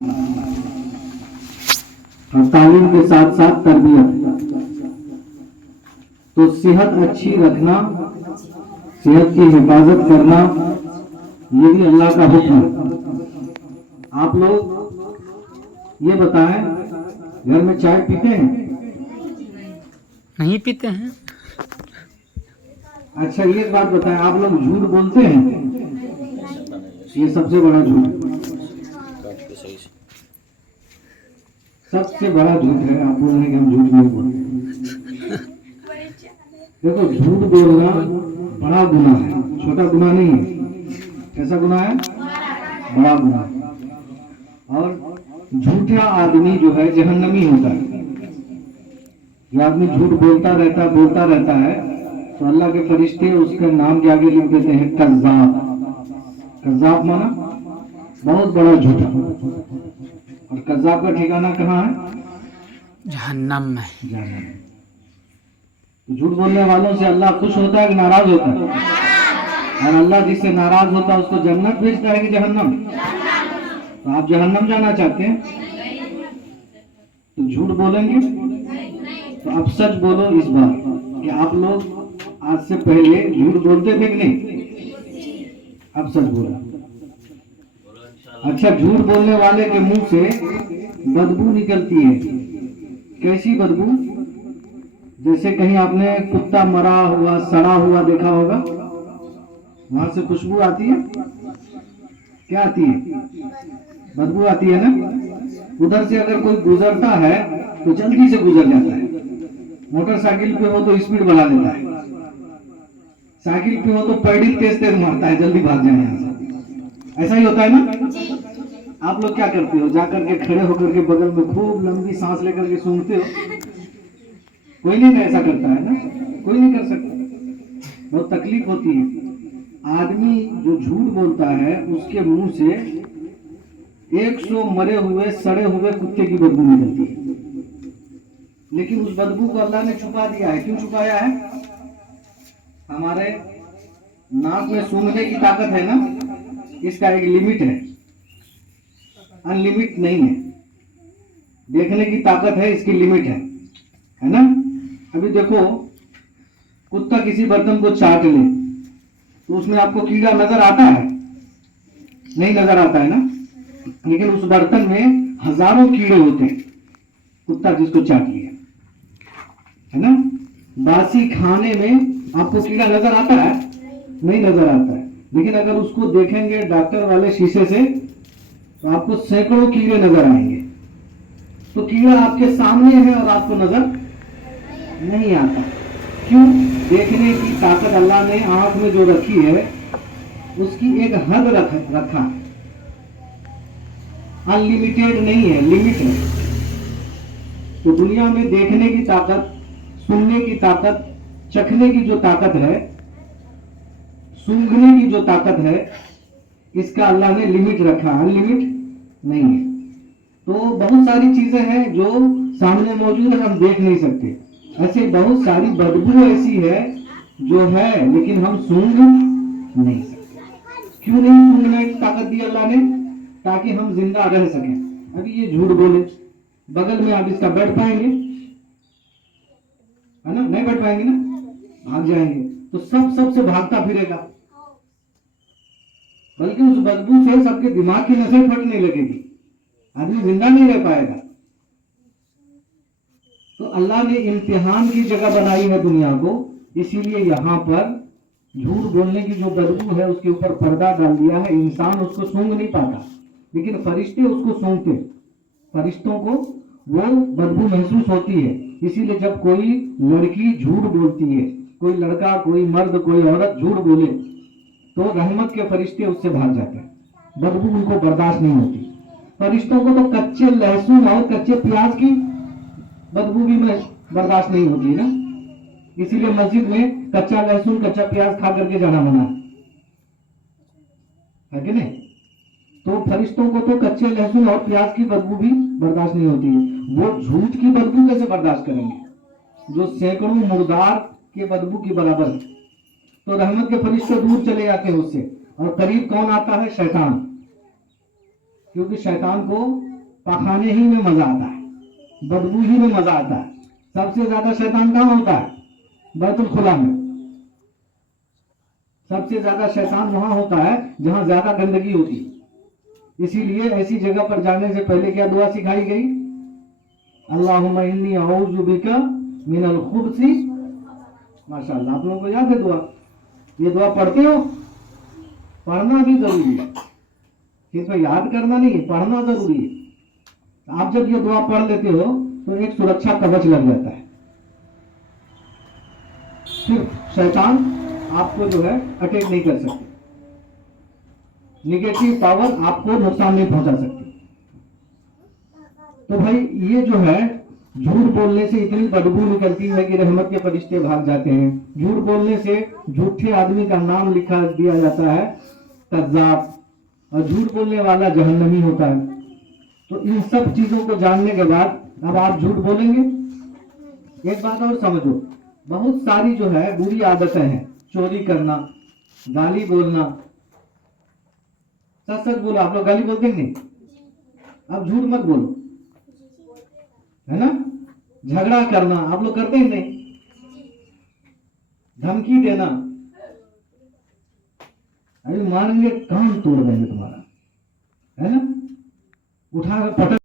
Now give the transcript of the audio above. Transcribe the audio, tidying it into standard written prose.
और तालीम के साथ साथ तरबियत। तो सेहत अच्छी रखना, सेहत की हिफाजत करना, ये भी अल्लाह का हुक्म है। आप लोग ये बताएं, घर में चाय पीते हैं? नहीं पीते हैं। अच्छा, ये बात बताएं, आप लोग झूठ बोलते हैं? ये सबसे बड़ा झूठ, सबसे बड़ा झूठ है। आप बोल रहे हैं कि हम झूठ नहीं बोलते। देखो, झूठ बोलना बड़ा गुनाह है, छोटा गुनाह नहीं है। कैसा गुनाह है? बड़ा गुनाह। और झूठा आदमी जो है जहन्नमी होता है। जो आदमी झूठ बोलता रहता है तो अल्लाह के फरिश्ते उसका नाम के आगे लिख देते हैं कज़्ज़ाब। कज़्ज़ाब माना बहुत बड़ा झूठा। और कज़्ज़ाब का ठिकाना कहाँ है? जहन्नम में। जहन्नम। झूठ बोलने वालों से अल्लाह खुश होता है कि नाराज होता है? और अल्लाह जिससे नाराज होता है उसको जन्नत भेजता है कि जहन्नम? तो आप जहन्नम जाना चाहते हैं तो झूठ बोलेंगे? तो अब सच बोलो इस बार कि आप लोग आज से पहले झूठ बोलते थे कि नहीं? अब सच बोलो। अच्छा, झूठ बोलने वाले के मुंह से बदबू निकलती है। कैसी बदबू? जैसे कहीं आपने कुत्ता मरा हुआ, सड़ा हुआ देखा होगा, वहां से खुशबू आती है। क्या आती है? बदबू आती है ना। उधर से अगर कोई गुजरता है तो जल्दी से गुजर जाता है। मोटरसाइकिल पे हो तो स्पीड बढ़ा देता है, साइकिल पे हो तो पैडल तेज तेज मारता है, जल्दी भाग जाए यहाँ से। ऐसा ही होता है ना। आप लोग क्या करते हो? जाकर के खड़े होकर के बगल में खूब लंबी सांस लेकर के सूंघते हो? कोई नहीं ऐसा करता है ना, कोई नहीं कर सकता। बहुत तकलीफ होती है। आदमी जो झूठ बोलता है उसके मुंह से 100 मरे हुए सड़े हुए कुत्ते की बदबू निकलती है। लेकिन उस बदबू को अल्लाह ने छुपा दिया है। क्यों छुपाया है? हमारे नाक में सूंघने की ताकत है ना, इसका एक लिमिट है, अनलिमिट नहीं है। देखने की ताकत है, इसकी लिमिट है ना। अभी देखो, कुत्ता किसी बर्तन को चाट ले तो उसमें आपको कीड़ा नजर आता है? नहीं नजर आता है ना। लेकिन उस बर्तन में हजारों कीड़े होते हैं, कुत्ता जिसको चाट लिया, है ना। बासी खाने में आपको कीड़ा नजर आता है? नहीं नजर आता है। लेकिन अगर उसको देखेंगे डॉक्टर वाले शीशे से तो आपको सैकड़ों कीड़े नजर आएंगे। तो कीड़ा आपके सामने है और आपको नजर नहीं आता। क्यों? देखने की ताकत अल्लाह ने आंख में जो रखी है उसकी एक हद रखा, अनलिमिटेड नहीं है, लिमिट है। तो दुनिया में देखने की ताकत, सुनने की ताकत, चखने की जो ताकत है, सूंघने की जो ताकत है, इसका अल्लाह ने लिमिट रखा, अनलिमिट नहीं है। तो बहुत सारी चीजें हैं जो सामने मौजूद है, हम देख नहीं सकते। ऐसे बहुत सारी बदबू ऐसी है जो है लेकिन हम सूंघ नहीं सकते। क्यों नहीं सूंघने की ताकत दी अल्लाह ने? ताकि हम जिंदा रह सकें। अभी ये झूठ बोले, बगल में आप इसका बैठ पाएंगे? है ना, नहीं बैठ पाएंगे ना, भाग जाएंगे। तो सब से भागता फिरेगा, बल्कि उस बदबू से सबके दिमाग की नसें फटने लगेगी, आदमी जिंदा नहीं रह पाएगा। तो अल्लाह ने इम्तिहान की जगह बनाई है दुनिया को, इसीलिए यहाँ पर झूठ बोलने की जो बदबू है उसके ऊपर पर्दा डाल दिया है। इंसान उसको सूंघ नहीं पाता, लेकिन फरिश्ते उसको सूंघते। फरिश्तों को वो बदबू महसूस होती है। इसीलिए जब कोई लड़की झूठ बोलती है, कोई लड़का, कोई मर्द, कोई औरत झूठ बोले तो रहमत के फरिश्ते उससे भाग जाते हैं। बदबू उनको बर्दाश्त नहीं होती। फरिश्तों को तो कच्चे लहसुन और कच्चे प्याज की बदबू भी बर्दाश्त नहीं होती है ना। इसीलिए मस्जिद में कच्चा लहसुन, कच्चा प्याज खा करके जाना मना है कि नहीं। तो फरिश्तों को तो कच्चे लहसुन और प्याज की बदबू भी बर्दाश्त नहीं होती है। वो झूठ की बदबू कैसे बर्दाश्त करेंगे जो सैकड़ों मुर्दार के बदबू की बराबर है। तो रहमत के फरिश्ते दूर चले जाते हैं उससे, और करीब कौन आता है? शैतान। क्योंकि शैतान को पखाने ही में मजा आता है, बदबू ही में मजा आता है। सबसे ज्यादा शैतान कहाँ होता है? बैतुल खुला में। सबसे ज्यादा शैतान वहां होता है जहां ज्यादा गंदगी होती है। इसीलिए ऐसी जगह पर जाने से पहले क्या दुआ सिखाई गई? अल्लाहुम्मा इन्नी अऊज़ु बिका मिनल खुब्सी। माशाअल्लाह, आप लोगों को याद है दुआ? ये दुआ पढ़ते हो? पढ़ना भी जरूरी है, सिर्फ याद करना नहीं, पढ़ना जरूरी है। आप जब ये दुआ पढ़ लेते हो तो एक सुरक्षा कवच लग जाता है, सिर्फ शैतान आपको जो है अटैक नहीं कर सकते, निगेटिव पावर आपको नुकसान नहीं पहुंचा सकती। तो भाई ये जो है, झूठ बोलने से इतनी बदबू निकलती है कि रहमत के फरिश्ते भाग जाते हैं। झूठ बोलने से झूठे आदमी का नाम लिखा दिया जाता है कज़्ज़ाब, और झूठ बोलने वाला जहन्नमी होता है। तो इन सब चीजों को जानने के बाद अब आप झूठ बोलेंगे? एक बात और समझो, बहुत सारी जो है बुरी आदतें हैं, चोरी करना, गाली बोलना। सच सच बोलो, आप लोग गाली बोलते नहीं? अब झूठ मत बोलो, है ना? झगड़ा करना आप लोग करते ही नहीं? धमकी देना, अभी मारेंगे कान तोड़ देंगे तुम्हारा, है ना? उठा कर पटक